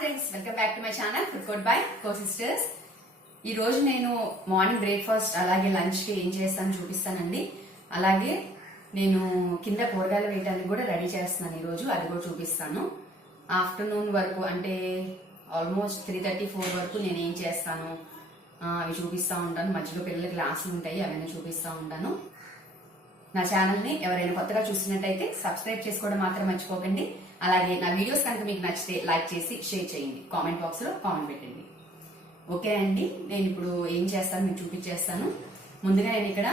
Friends welcome back to my channel food by co sisters ఈ రోజు నేను morning breakfast అలాగే లంచ్కి ఏం చేస్తాను చూపిస్తానండి. అలాగే నేను కింద కూరగాయలు వేయడానికి కూడా రెడీ చేస్తున్నాను ఈ రోజు. అది కూడా చూపిస్తాను. ఆఫ్టర్నూన్ వరకు అంటే ఆల్మోస్ట్ త్రీ థర్టీ ఫోర్ వరకు నేను ఏం చేస్తాను? అవి చూపిస్తూ ఉంటాను. మధ్యలో పిల్లల క్లాసులు ఉంటాయి అవన్నీ చూపిస్తూ ఉంటాను. నా ఛానల్ని ఎవరైనా కొత్తగా చూస్తున్నట్టయితే సబ్స్క్రైబ్ చేసుకోవడం మాత్రం మర్చిపోకండి. అలాగే నా వీడియోస్ కనుక మీకు నచ్చితే లైక్ చేసి షేర్ చేయండి. కామెంట్ బాక్స్లో కామెంట్ పెట్టండి. ఓకే అండి నేను ఇప్పుడు ఏం చేస్తాను మీకు చూపించేస్తాను. ముందుగా నేను ఇక్కడ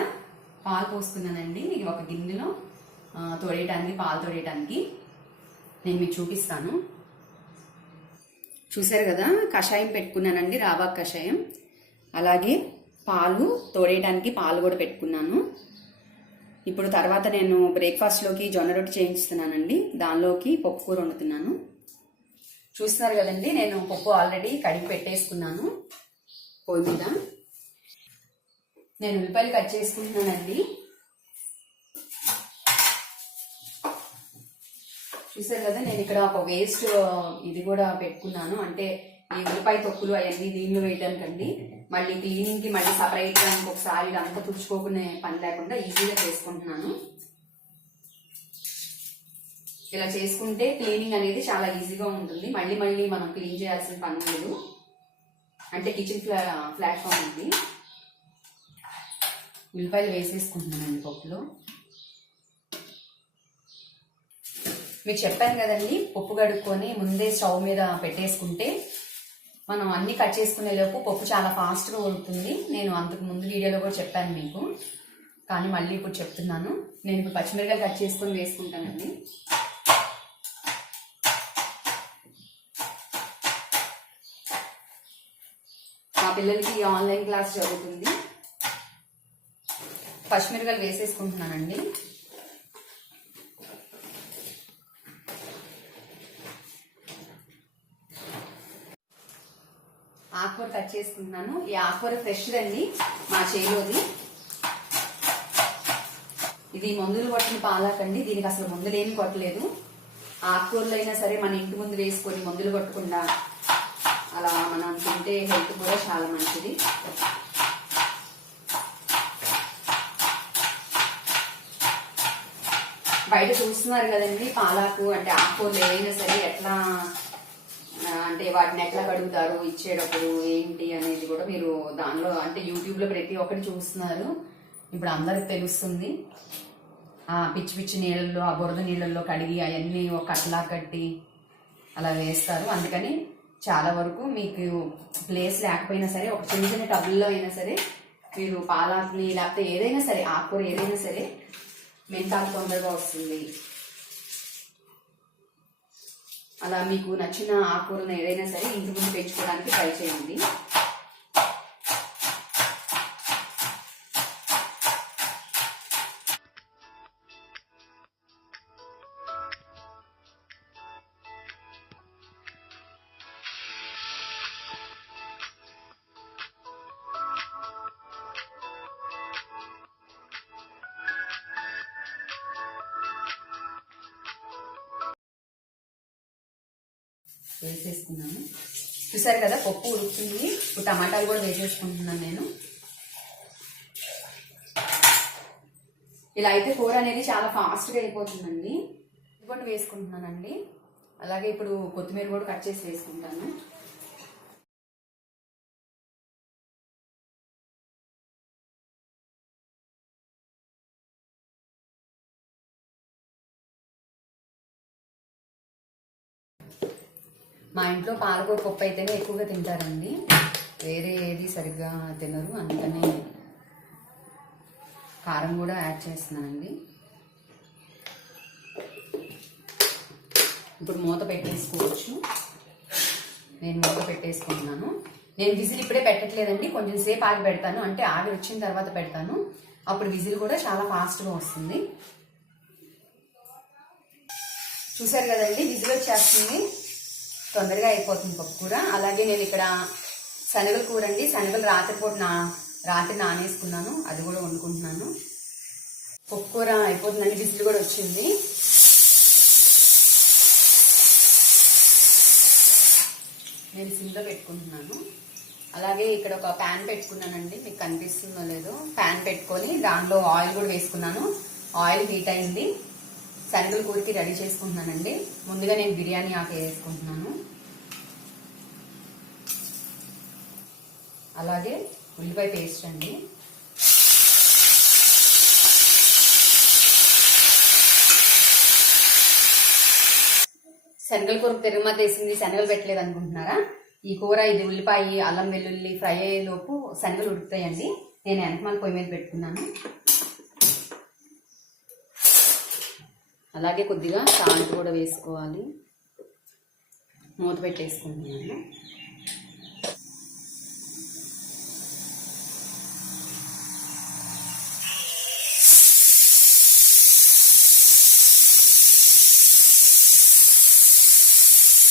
పాలు పోసుకున్నానండి. ఇది ఒక గిన్నెలో తోడేయటానికి తోడేయడానికి పాలు తోడేయడానికి నేను మీకు చూపిస్తాను. చూసారు కదా కషాయం పెట్టుకున్నానండి రాబాక్ కషాయం. అలాగే పాలు తోడేయడానికి పాలు కూడా పెట్టుకున్నాను. ఇప్పుడు తర్వాత నేను బ్రేక్ఫాస్ట్లోకి జొన్న రొట్టె చేయించుతున్నానండి. దానిలోకి పప్పు కూర వండుతున్నాను. చూస్తున్నారు కదండి నేను పప్పు ఆల్రెడీ కడిగి పెట్టేసుకున్నాను పొయ్యి మీద. నేను ఉల్లిపాయలు కట్ చేసుకుంటున్నానండి. చూసారు కదా నేను ఇక్కడ ఒక వేస్ట్ ఇది కూడా పెట్టుకున్నాను. అంటే ఈ ఉల్లిపాయ తొక్కులు అవన్నీ దీనిలో వేయడానికండి మళ్ళీ క్లీనింగ్కి మళ్ళీ సపరేట్గా ఇంకొకసారి అంతా తుడుచుకోకునే పని లేకుండా ఈజీగా చేసుకుంటున్నాను. ఇలా చేసుకుంటే క్లీనింగ్ అనేది చాలా ఈజీగా ఉంటుంది. మళ్ళీ మళ్ళీ మనం క్లీన్ చేయాల్సిన పని లేదు. అంటే కిచెన్ ఫ్లా ప్లాట్ఫామ్ ఉంది. ఉల్లిపాయలు వేసేసుకుంటున్నానండి పప్పులో. మీకు చెప్పాను కదండి పప్పు కడుక్కొని ముందే స్టవ్ మీద పెట్టేసుకుంటే మనం అన్ని కట్ చేసుకునే లోపు పప్పు చాలా ఫాస్ట్గా ఉడుకుతుంది. నేను అంతకు ముందు వీడియోలో కూడా చెప్పాను మీకు. కానీ మళ్ళీ ఇప్పుడు చెప్తున్నాను. నేను ఇప్పుడు పచ్చిమిరకాయ కట్ చేసుకొని వేసుకుంటానండి. మా పిల్లలకి ఆన్లైన్ క్లాస్ జరుగుతుంది. పచ్చిమిరకాయలు వేసేసుకుంటున్నానండి. ఆకుకూర కట్ చేసుకుంటున్నాను. ఈ ఆకుకూర ఫ్రెష్ అండి మా చేలోది. ఇది మందులు కొట్టిన పాలాకండి. దీనికి అసలు మందులు ఏమి కొట్టలేదు. ఆకుకూరలు అయినా సరే మన ఇంటి ముందు వేసుకొని మందులు కొట్టకుండా అలా మనం తింటే హెల్త్ కూడా చాలా మంచిది. బయట చూస్తున్నారు కదండి పాలాకు అంటే ఆకుకూరలు ఏవైనా సరే ఎట్లా అంటే వాటిని ఎట్లా కడుగుతారు ఇచ్చేటప్పుడు ఏంటి అనేది కూడా మీరు దానిలో అంటే యూట్యూబ్లో ప్రతి ఒక్కటి చూస్తున్నారు. ఇప్పుడు అందరికి తెలుస్తుంది. ఆ పిచ్చి పిచ్చి నీళ్ళల్లో ఆ బురద నీళ్ళల్లో కడిగి అవన్నీ ఒక అట్లా కట్టి అలా వేస్తారు. అందుకని చాలా వరకు మీకు ప్లేస్ లేకపోయినా సరే ఒక చిన్న చిన్న టబుల్లో అయినా సరే మీరు పాలాకుని లేకపోతే ఏదైనా సరే ఆకుకూర ఏదైనా సరే మెంతాకు తొందరగా వస్తుంది. అలా మీకు నచ్చిన ఆకుకూరను ఏదైనా సరే ఇంటి ముందు పెంచుకోవడానికి ట్రై చేయండి. వేసేసుకున్నాను. చూసారు కదా పప్పు ఉడుకుతుంది. ఇప్పుడు టమాటాలు కూడా వేసేసుకుంటున్నాను నేను. ఇలా అయితే కూర అనేది చాలా ఫాస్ట్గా అయిపోతుందండి. ఇది వేసుకుంటున్నానండి. అలాగే ఇప్పుడు కొత్తిమీర కూడా కట్ చేసి వేసుకుంటాను. మా ఇంట్లో పాలకూర పప్పు అయితేనే ఎక్కువగా తింటారండి. వేరే ఏది సరిగ్గా తినరు. అందుకనే కారం కూడా యాడ్ చేస్తున్నానండి ఇప్పుడు మూత పెట్టేసుకోవచ్చు. నేను మూత పెట్టేసుకుంటున్నాను. నేను విజిల్ ఇప్పుడే పెట్టట్లేదండి. కొంచెం సేపు ఆగి పెడతాను. అంటే ఆగి వచ్చిన తర్వాత పెడతాను. అప్పుడు విజిల్ కూడా చాలా ఫాస్ట్గా వస్తుంది. చూసారు కదండి? విజిల్ వచ్చేస్తుంది. తొందరగా అయిపోతుంది పప్పు కూర. అలాగే నేను ఇక్కడ శనగల కూర అండి శనగలు రాత్రిపూట నా రాత్రి నానేసుకున్నాను. అది కూడా వండుకుంటున్నాను. పప్పు కూర అయిపోతుందండి. విజిల్ కూడా వచ్చింది. నేను సిమ్లో పెట్టుకుంటున్నాను. అలాగే ఇక్కడ ఒక ప్యాన్ పెట్టుకున్నానండి. మీకు కనిపిస్తుందో లేదో. ప్యాన్ పెట్టుకొని దానిలో ఆయిల్ కూడా వేసుకున్నాను. ఆయిల్ హీట్ అయింది. శనగల కూరకి రెడీ చేసుకుంటున్నానండి. ముందుగా నేను బిర్యానీ ఆకు వేసుకుంటున్నాను. అలాగే ఉల్లిపాయ పేస్ట్ అండి. శనగల కూర తిరుమత వేసింది శనగలు పెట్టలేదు అనుకుంటున్నారా? ఈ కూర ఇది ఉల్లిపాయ అల్లం వెల్లుల్లి ఫ్రై అయ్యేలోపు శనగలు ఉడుకుతాయండి. నేను వెనకమాల పొయ్యి మీద పెట్టుకున్నాను. అలాగే కొద్దిగా సాల్ట్ కూడా వేసుకోవాలి. మూత పెట్టేసుకుంటున్నాను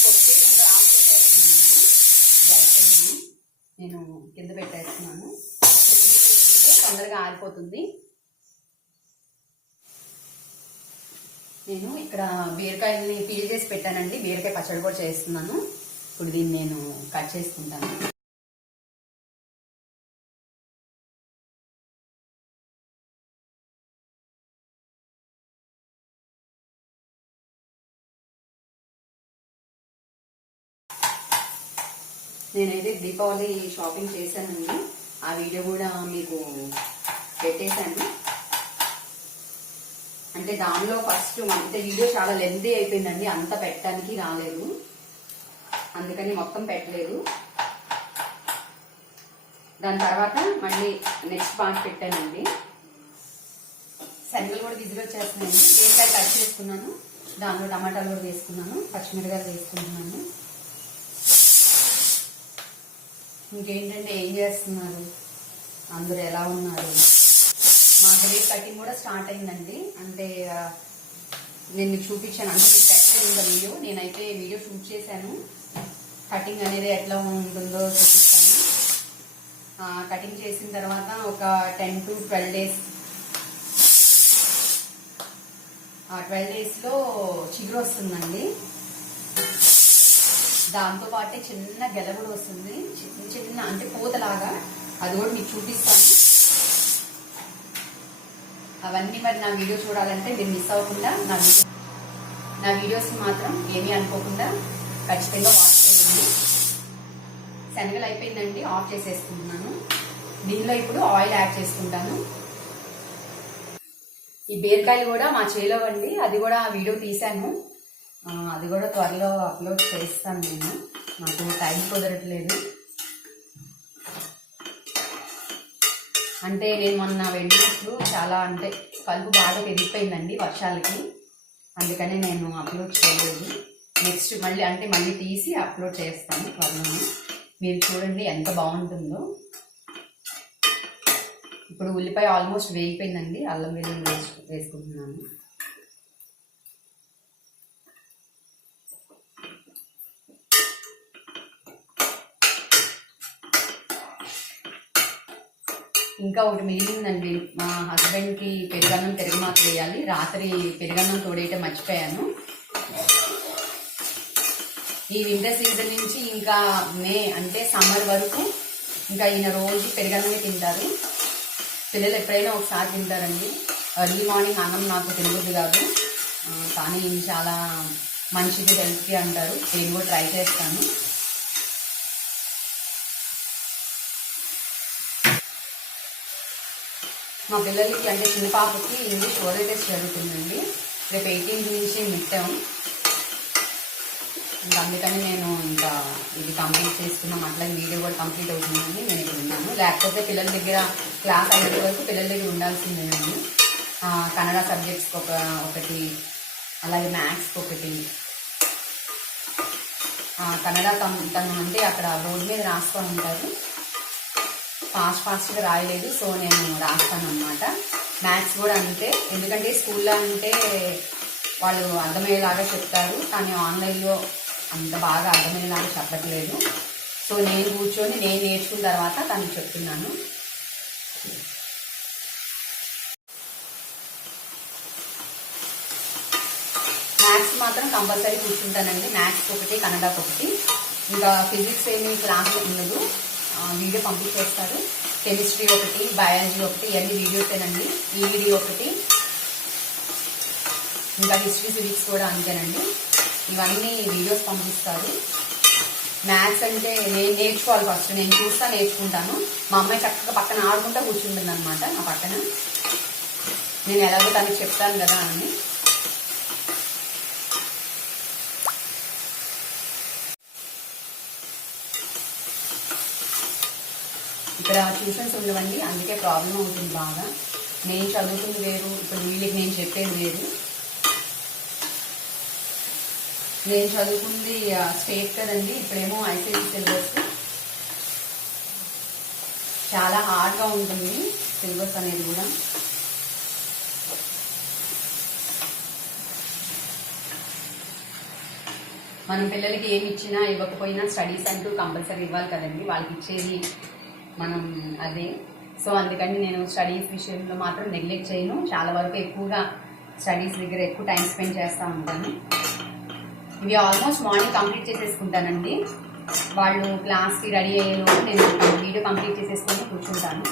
కొద్దిగా ఆఫ్ చేసేస్తున్నాను ఇది అయిపోయింది నేను కింద పెట్టేస్తున్నాను కింద పెట్టేసుకుంటే తొందరగా ఆరిపోతుంది నేను ఇక్కడ బీరకాయని పీల్ చేసి పెట్టానండి. బీరకాయ పచ్చడి కూడా చేస్తున్నాను. ఇప్పుడు దీన్ని నేను కట్ చేసుకుంటాను. నేనైతే దీపావళి షాపింగ్ చేశానండి. ఆ వీడియో కూడా మీకు పెట్టేశాను. అంటే దానిలో ఫస్ట్ అంటే వీడియో చాలా లెంతీ అయిపోయిందండి అంత పెట్టడానికి రాలేదు. అందుకని మొత్తం పెట్టలేదు. దాని తర్వాత మళ్ళీ నెక్స్ట్ పార్ట్ పెట్టానండి. శనగలు కూడా విజిల్ వచ్చేస్తున్నాయండి బీరకాయ కట్ చేసుకున్నాను. దానిలో టమాటాలు కూడా వేసుకున్నాను. పచ్చిమిరకాయలు వేసుకుంటున్నాను. ఇంకేంటంటే ఏం చేస్తున్నారు? అందరు ఎలా ఉన్నారు? మా గ్రేట్ కటింగ్ కూడా స్టార్ట్ అయిందండి. అంటే నేను మీకు చూపించాను. అంటే మీకు పెట్టలేదు ఇంకా వీడియో నేనైతే వీడియో షూట్ చేశాను. కటింగ్ అనేది ఎట్లా ఉంటుందో చూపిస్తాను. కటింగ్ చేసిన తర్వాత ఒక టెన్ టు ట్వెల్వ్ డేస్ ఆ ట్వెల్వ్ డేస్లో చిగురు వస్తుందండి. దాంతో పాటే చిన్న గెల కూడా వస్తుంది. చిన్న చిన్న అంటే పూతలాగా. అది కూడా మీకు చూపిస్తాను. అవన్నీ మరి నా వీడియో చూడాలంటే మీరు మిస్ అవ్వకుండా నా వీడియో నా వీడియోస్ మాత్రం ఏమీ అనుకోకుండా ఖచ్చితంగా వాచ్ చేయండి. శనగలు అయిపోయిందండి ఆఫ్ చేసేసుకుంటున్నాను. దీనిలో ఇప్పుడు ఆయిల్ యాడ్ చేసుకుంటాను. ఈ బీరకాయలు కూడా మా చేలో అండి అది కూడా వీడియో తీశాను. అది కూడా త్వరలో అప్లోడ్ చేస్తాను నేను. నాకు టైం కుదరట్లేదు. అంటే నేను మొన్న వెళ్ళినప్పుడు చాలా అంటే కలుపు బాగా పెరిగిపోయిందండి వర్షాలకి. అందుకనే నేను అప్లోడ్ చేయలేదు. నెక్స్ట్ మళ్ళీ అంటే మళ్ళీ తీసి అప్లోడ్ చేస్తాను త్వరలోనే. మీరు చూడండి ఎంత బాగుంటుందో. ఇప్పుడు ఉల్లిపాయ ఆల్మోస్ట్ వేగిపోయిందండి. అల్లం వెల్లుల్లి వేసుకుంటున్నాను. ఇంకా ఒకటి మిగిలిందండి. మా హస్బెండ్కి పెరుగన్నం పెరుగుమాత వేయాలి. రాత్రి పెరుగన్నం తోడేయటం మర్చిపోయాను. ఈ వింటర్ సీజన్ నుంచి ఇంకా మే అంటే సమ్మర్ వరకు ఇంకా ఈయన రోజు పెరుగన్నమే తింటారు. పిల్లలు ఎప్పుడైనా ఒకసారి తింటారండి. ఎర్లీ మార్నింగ్ అన్నం నాకు తినబుద్ది కాదు. కానీ చాలా మంచిది హెల్త్కి అంటారు. నేను కూడా ట్రై చేస్తాను. మా పిల్లలకి అంటే చిన్న పాపకి ఇంగ్లీష్ ఓరల్ టెస్ట్ జరుగుతుందండి. రేపు ఎయిటీన్త్ నుంచి మిడ్ టర్మ్ ఇంకా అందుకని నేను ఇంకా ఇది కంప్లీట్ చేసుకున్నాం అట్లా వీడియో కూడా కంప్లీట్ అవుతుందని నేను ఇక్కడ ఉన్నాను. లేకపోతే పిల్లల దగ్గర క్లాస్ అయినంత వరకు పిల్లల దగ్గర ఉండాల్సిందేనండి కన్నడ సబ్జెక్ట్స్కి ఒక ఒకటి అలాగే మ్యాథ్స్కి ఒకటి. కన్నడ తను అంటే అక్కడ రోడ్ మీద రాసుకొని ఉంటారు. ఫాస్ట్ ఫాస్ట్గా రాయలేదు. సో నేను రాస్తాను అనమాట మ్యాథ్స్ కూడా అంతే. ఎందుకంటే స్కూల్లో అంటే వాళ్ళు అర్థమయ్యేలాగా చెప్తారు. కానీ ఆన్లైన్లో అంత బాగా అర్థమయ్యేలాగా చెప్పట్లేదు. సో నేను కూర్చొని నేను నేర్చుకున్న తర్వాత తను చెప్తున్నాను. మ్యాథ్స్ మాత్రం కంపల్సరీ కూర్చుంటానండి. మ్యాథ్స్ ఒకటి కన్నడకి ఒకటి. ఇంకా ఫిజిక్స్ ఏమి క్లాస్ ఉండదు. ఆ, వీడియో పంపించేస్తారు. కెమిస్ట్రీ ఒకటి బయాలజీ ఒకటి ఇవన్నీ వీడియోసేనండి. ఈ వీడియో ఒకటి. ఇంకా హిస్టరీ ఫిజిక్స్ కూడా అంతేనండి. ఇవన్నీ వీడియోస్ పంపిస్తారు. మ్యాథ్స్ అంటే నేను నేర్చుకోవాలి ఫస్ట్. నేను చూస్తా నేర్చుకుంటాను. మా అమ్మాయి చక్కగా పక్కన ఆడుకుంటా కూర్చుంటుంది అనమాట నా పక్కన. నేను ఎలాగో తనకి చెప్తాను కదా అని. ఇక్కడ ట్యూషన్స్ ఉండవండి అందుకే ప్రాబ్లం అవుతుంది బాగా. నేను చదువుతుంది వేరు. ఇప్పుడు వీళ్ళకి నేను చెప్పేది వేరు. నేను చదువుకుంది స్టేట్ కదండి. ఇప్పుడేమో ఐసీసీ సిలబస్. చాలా హార్డ్గా ఉంటుంది సిలబస్ అనేది కూడా. మనం పిల్లలకి ఏమి ఇచ్చినా ఇవ్వకపోయినా స్టడీస్ అంటూ కంపల్సరీ ఇవ్వాలి కదండి. వాళ్ళకి ఇచ్చేది మనం అదే. సో అందుకని నేను స్టడీస్ విషయంలో మాత్రం నెగ్లెక్ట్ చేయను. చాలా వరకు ఎక్కువగా స్టడీస్ దగ్గర ఎక్కువ టైం స్పెండ్ చేస్తూ ఉంటాను. ఇవి ఆల్మోస్ట్ మార్నింగ్ కంప్లీట్ చేసేసుకుంటానండి. వాళ్ళు క్లాస్కి రెడీ అయ్యేలోపు నేను వీడియో కంప్లీట్ చేసేసుకొని కూర్చుంటాను.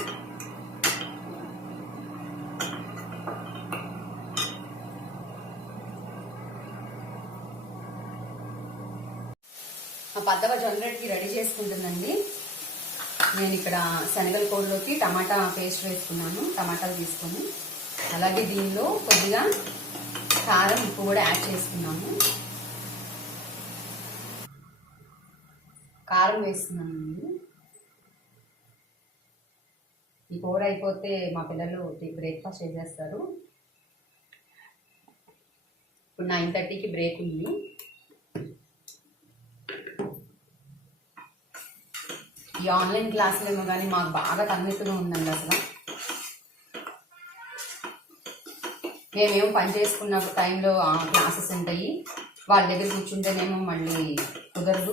మా పద్దవ జొన్నరెడ్డికి రెడీ చేసుకుంటుందండి నేను ఇక్కడ శనగల కూరలోకి టమాటా పేస్ట్ వేసుకున్నాను టమాటాలు తీసుకొని. అలాగే దీనిలో కొద్దిగా కారం ఉప్పు కూడా యాడ్ చేసుకున్నాము. కారం వేస్తున్నాను ఈ కూర అయిపోతే మా పిల్లలు బ్రేక్ఫాస్ట్ చేసేస్తారు. ఇప్పుడు నైన్ థర్టీకి బ్రేక్ ఉంది. ఈ ఆన్లైన్ క్లాసులు ఏమో కానీ మాకు బాగా తన్నెత్తుగా ఉందండి అసలు. మేమేమో పని చేసుకున్న టైంలో క్లాసెస్ ఉంటాయి. వాళ్ళ దగ్గర కూర్చుంటేనేమో మళ్ళీ కుదరదు.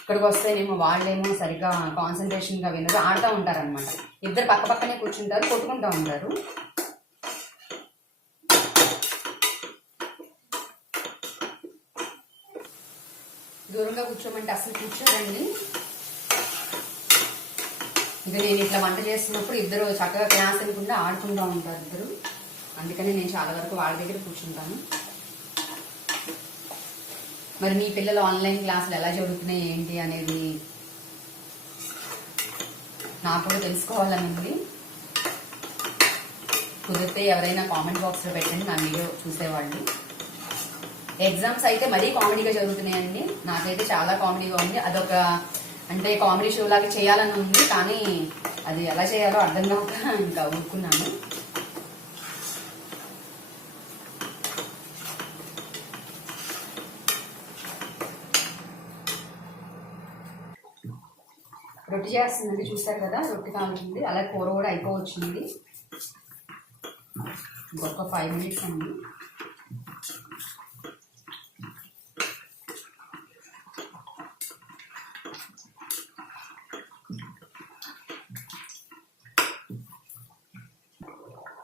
ఇక్కడికి వస్తేనేమో వాళ్ళేమో సరిగ్గా కాన్సన్ట్రేషన్గా వినరు. ఆడుతూ ఉంటారనమాట ఇద్దరు పక్క పక్కనే కూర్చుంటారు కొట్టుకుంటూ ఉంటారు. దూరంగా కూర్చోమంటే అసలు కూర్చోరండి. ఇంకా నేను ఇట్లా వంట చేస్తున్నప్పుడు ఇద్దరు చక్కగా క్లాస్ అనుకుంటే ఆడుకుంటూ ఉంటారు ఇద్దరు. అందుకని నేను చాలా వరకు వాళ్ళ దగ్గర కూర్చుంటాను. మరి మీ పిల్లలు ఆన్లైన్ క్లాసులు ఎలా జరుగుతున్నాయి ఏంటి అనేది నాకు కూడా తెలుసుకోవాలని ఉంది. కుదిరితే ఎవరైనా కామెంట్ బాక్స్లో పెట్టండి నా వీడియో చూసేవాళ్ళు. ఎగ్జామ్స్ అయితే మరీ కామెడీగా జరుగుతున్నాయండి. నాకైతే చాలా కామెడీగా ఉంది. అదొక అంటే కామెడీ షో లాగా చేయాలని ఉంది కానీ అది ఎలా చేయాలో అర్థం కాక ఇంకా ఊరుకున్నాను. రొట్టి చేస్తుందండి చూసారు కదా రొట్టి కావాలండి అలాగే కూర కూడా అయిపోవచ్చింది. ఇంకొక ఫైవ్ మినిట్స్ అండి.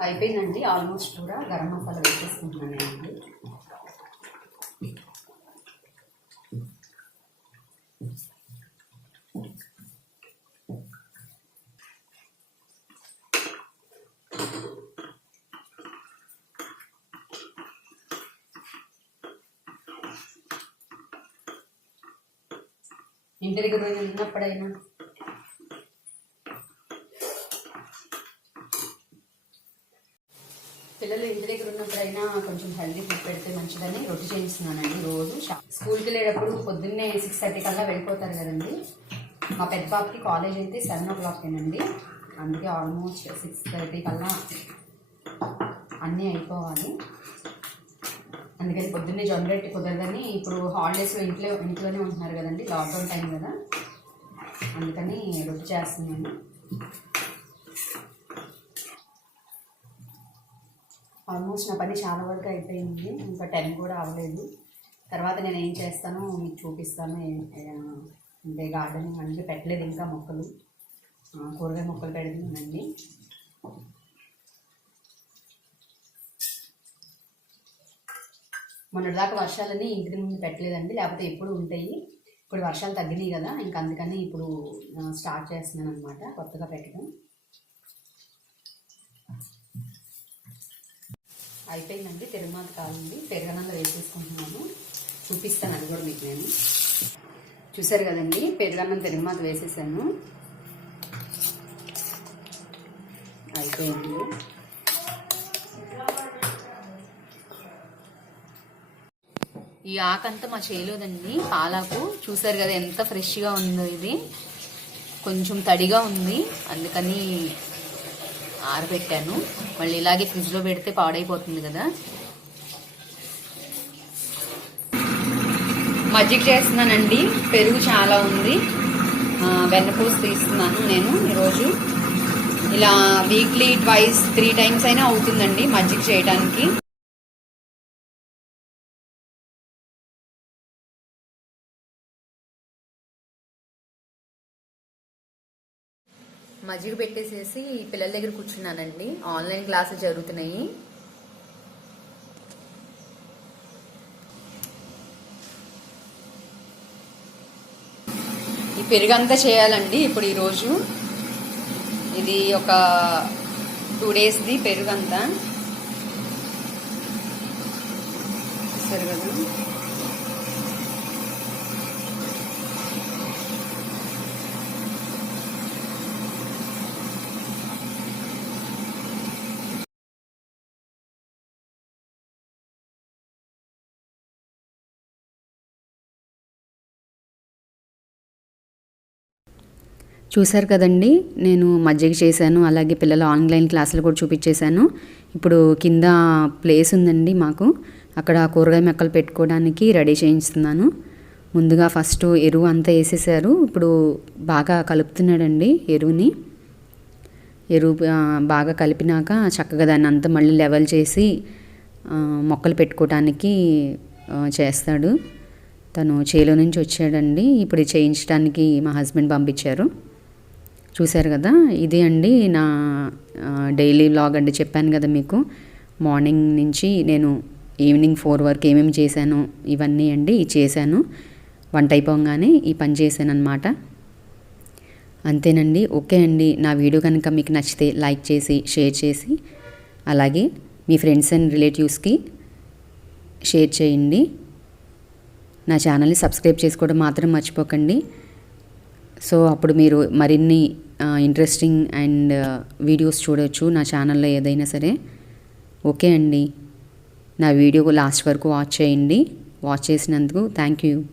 అయిపోయిందండి. ఆల్మోస్ట్ కూడా గరం మసాలా వేసేసుకుంటున్నాను అండి ఇంటి దగ్గర ఉన్నప్పుడైనా పిల్లలు ఇంటి దగ్గర ఉన్నప్పుడైనా కొంచెం హెల్దీ ఫుడ్ పెడితే మంచిదని రొట్టి చేయిస్తున్నానండి రోజు. స్కూల్కి వెళ్ళేటప్పుడు పొద్దున్నే సిక్స్ థర్టీ కల్లా వెళ్ళిపోతారు కదండి. మా పెద్ద పాపకి కాలేజ్ అయితే సెవెన్ ఓ క్లాక్కేనండి అందుకే ఆల్మోస్ట్ సిక్స్ థర్టీ కల్లా అన్నీ అయిపోవాలి. అందుకని పొద్దున్నే జొన్నరెట్టి కుదరదని ఇప్పుడు హాలిడేస్లో ఇంట్లో ఇంట్లోనే ఉంటున్నారు కదండి లాక్డౌన్ టైం కదా. అందుకని రొట్టి చేస్తున్నాను. ఆల్మోస్ట్ నా పని చాలా వరకు అయిపోయింది. ఇంకా టెన్ కూడా అవ్వలేదు. తర్వాత నేను ఏం చేస్తానో మీకు చూపిస్తాను. అంటే గార్డెనింగ్ అన్ని పెట్టలేదు ఇంకా మొక్కలు. కూరగాయ మొక్కలు పెడుతున్నానండి. మొన్నటిదాకా వర్షాలని ఇంటికి ముందు పెట్టలేదండి. లేకపోతే ఎప్పుడు ఉంటాయి. ఇప్పుడు వర్షాలు తగ్గినాయి కదా. ఇంకా అందుకని ఇప్పుడు స్టార్ట్ చేస్తున్నాను అనమాట కొత్తగా పెట్టడం. అయిపోయిందండి తిరుమల కాలండి. పెరగనంలో వేసేసుకుంటున్నాను. చూపిస్తాను అది కూడా మీకు నేను. చూసారు కదండి పెరుగన్నం తిరుమల వేసేసాను. అయిపోయింది. ఈ ఆకంతా మా చేయలేదండి పాలాకు. చూసారు కదా ఎంత ఫ్రెష్గా ఉందో ఇది. కొంచెం తడిగా ఉంది. అందుకని ఆరబెట్టాను. మళ్ళీ ఇలాగే ఫ్రిడ్జ్లో పెడితే పాడైపోతుంది కదా. మజ్జిగ చేస్తున్నానండి. పెరుగు చాలా ఉంది. వెన్నపూస తీస్తున్నాను నేను ఈరోజు. ఇలా వీక్లీ ట్వైస్ త్రీ టైమ్స్ అయినా అవుతుందండి మజ్జిగ చేయడానికి మజ్జిగ పెట్టేసేసి పిల్లల దగ్గర కూర్చున్నానండి. ఆన్లైన్ క్లాసులు జరుగుతున్నాయి. ఈ పెరుగంతా చేయాలండి ఇప్పుడు ఈరోజు. ఇది ఒక టూ డేస్ది పెరుగంతా. చూసారు చూశారు కదండి. నేను మజ్జిగ చేశాను అలాగే పిల్లల ఆన్లైన్ క్లాసులు కూడా చూపించేశాను. ఇప్పుడు కింద ప్లేస్ ఉందండి మాకు. అక్కడ కూరగాయ మొక్కలు పెట్టుకోవడానికి రెడీ చేయిస్తున్నాను ముందుగా ఫస్ట్ ఎరువు అంతా వేసేసారు. ఇప్పుడు బాగా కలుపుతున్నాడండి ఎరువుని. ఎరువు బాగా కలిపినాక చక్కగా దాన్ని అంతా మళ్ళీ లెవెల్ చేసి మొక్కలు పెట్టుకోవడానికి చేస్తాడు. తను చేలో నుంచి వచ్చాడండి. ఇప్పుడు చేయించడానికి మా హస్బెండ్ పంపించారు. చూశారు కదా? ఇదే అండి నా డైలీ వ్లాగ్ అండి. చెప్పాను కదా మీకు. మార్నింగ్ నుంచి నేను ఈవినింగ్ ఫోర్ వరకు ఏమేమి చేశాను ఇవన్నీ అండి చేశాను. వంట అయిపోగానే ఈ పని చేశాను అనమాట అంతేనండి. ఓకే అండి. నా వీడియో కనుక మీకు నచ్చితే లైక్ చేసి షేర్ చేసి అలాగే మీ ఫ్రెండ్స్ అండ్ రిలేటివ్స్కి షేర్ చేయండి. నా ఛానల్ని సబ్స్క్రైబ్ చేసుకోవడం మాత్రం మర్చిపోకండి. సో అప్పుడు మీరు మరిన్ని ఇంట్రెస్టింగ్ అండ్ వీడియోస్ చూడొచ్చు నా ఛానల్లో ఏదైనా సరే. ఓకే అండి. నా వీడియో లాస్ట్ వరకు వాచ్ చేయండి. వాచ్ చేసినందుకు థ్యాంక్ యూ